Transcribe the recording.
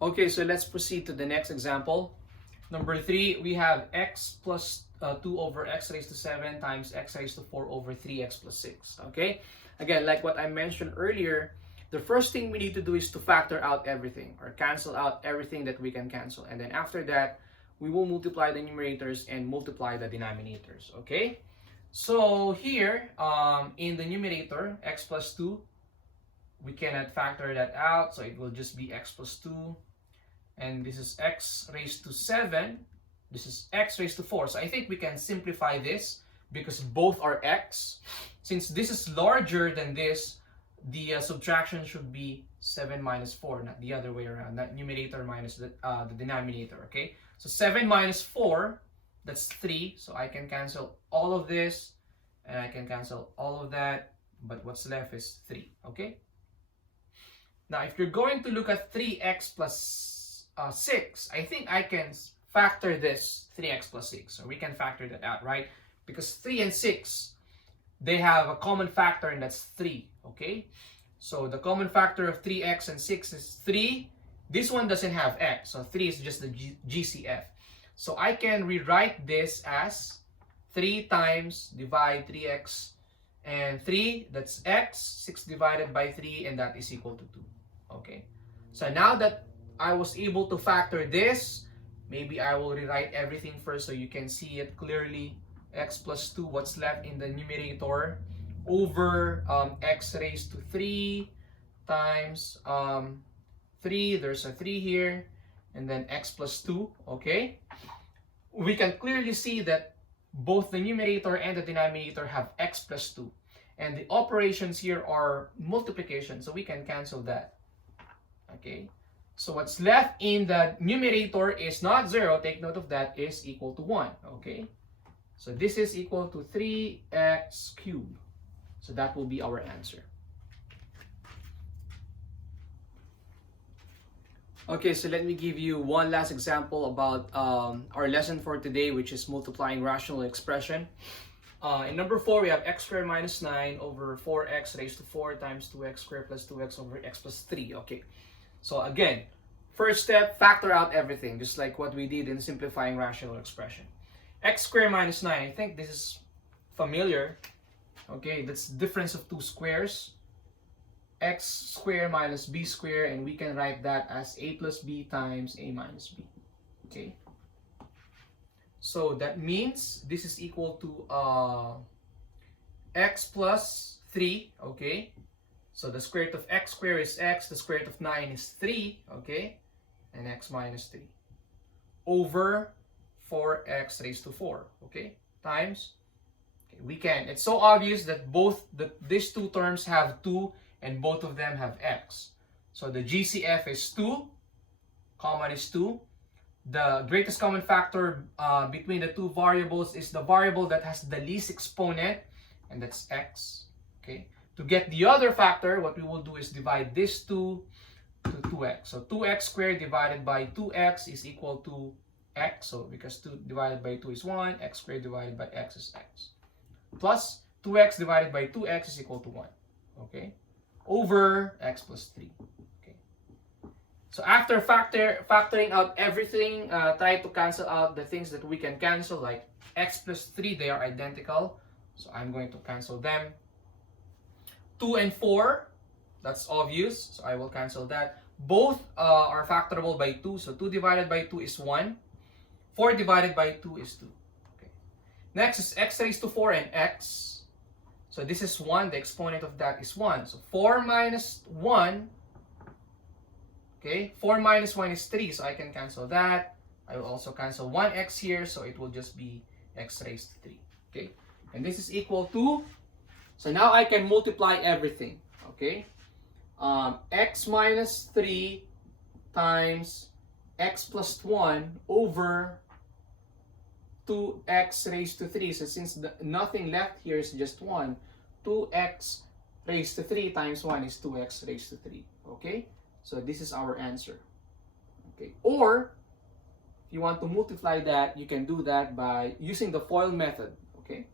Okay, so let's proceed to the next example. Number 3, we have x plus 2 over x raised to 7 times x raised to 4 over 3x plus 6. Okay, again, like what I mentioned earlier, the first thing we need to do is to factor out everything or cancel out everything that we can cancel. And then after that, we will multiply the numerators and multiply the denominators. Okay, so here in the numerator, x plus 2, we cannot factor that out, so it will just be x plus 2. And this is x raised to 7. This is x raised to 4. So I think we can simplify this because both are x. Since this is larger than this, the subtraction should be 7 minus 4, not the other way around. Not numerator minus the denominator, okay? So 7 minus 4, that's 3. So I can cancel all of this, and I can cancel all of that. But what's left is 3, okay? Now, if you're going to look at 3x plus 6, I think I can factor this 3x plus 6. So we can factor that out, right? Because 3 and 6, they have a common factor, and that's 3, okay? So the common factor of 3x and 6 is 3. This one doesn't have x, so 3 is just the GCF. So I can rewrite this as 3 times divide 3x and 3, that's x, 6 divided by 3, and that is equal to 2. Okay, so now that I was able to factor this, maybe I will rewrite everything first so you can see it clearly. X plus 2, what's left in the numerator, over x raised to 3 times 3, there's a 3 here, and then x plus 2, okay? We can clearly see that both the numerator and the denominator have x plus 2. And the operations here are multiplication, so we can cancel that. Okay, so what's left in the numerator is not 0, take note of that, is equal to 1. Okay, so this is equal to 3x cubed. So that will be our answer. Okay, so let me give you one last example about our lesson for today, which is multiplying rational expression. In number 4, we have x squared minus 9 over 4x raised to 4 times 2x squared plus 2x over x plus 3. Okay, so again, first step, factor out everything, just like what we did in simplifying rational expression. X squared minus 9, I think this is familiar. Okay, that's difference of two squares. X squared minus b squared, and we can write that as a plus b times a minus b. Okay, so that means this is equal to x plus 3, okay? So the square root of x squared is x, the square root of 9 is 3, okay? And x minus 3 over 4x raised to 4, okay? Times, okay, we can, it's so obvious that these two terms have 2 and both of them have x. So the GCF is 2, common is 2. The greatest common factor between the two variables is the variable that has the least exponent, and that's x, okay? To get the other factor, what we will do is divide this 2 to 2x. So 2x squared divided by 2x is equal to x. So because 2 divided by 2 is 1, x squared divided by x is x. Plus 2x divided by 2x is equal to 1, okay? Over x plus 3. So after factoring out everything, try to cancel out the things that we can cancel, like x plus 3, they are identical. So I'm going to cancel them. 2 and 4, that's obvious, so I will cancel that. Both are factorable by 2, so 2 divided by 2 is 1. 4 divided by 2 is 2. Okay. Next is x raised to 4 and x. So this is 1, the exponent of that is 1. So 4 minus 1, okay, 4 minus 1 is 3, so I can cancel that. I will also cancel 1x here, so it will just be x raised to 3. Okay, and this is equal to, so now I can multiply everything. Okay, x minus 3 times x plus 1 over 2x raised to 3. So since nothing left here is just 1, 2x raised to 3 times 1 is 2x raised to 3. Okay, so this is our answer. Okay, or if you want to multiply that, you can do that by using the FOIL method. Okay,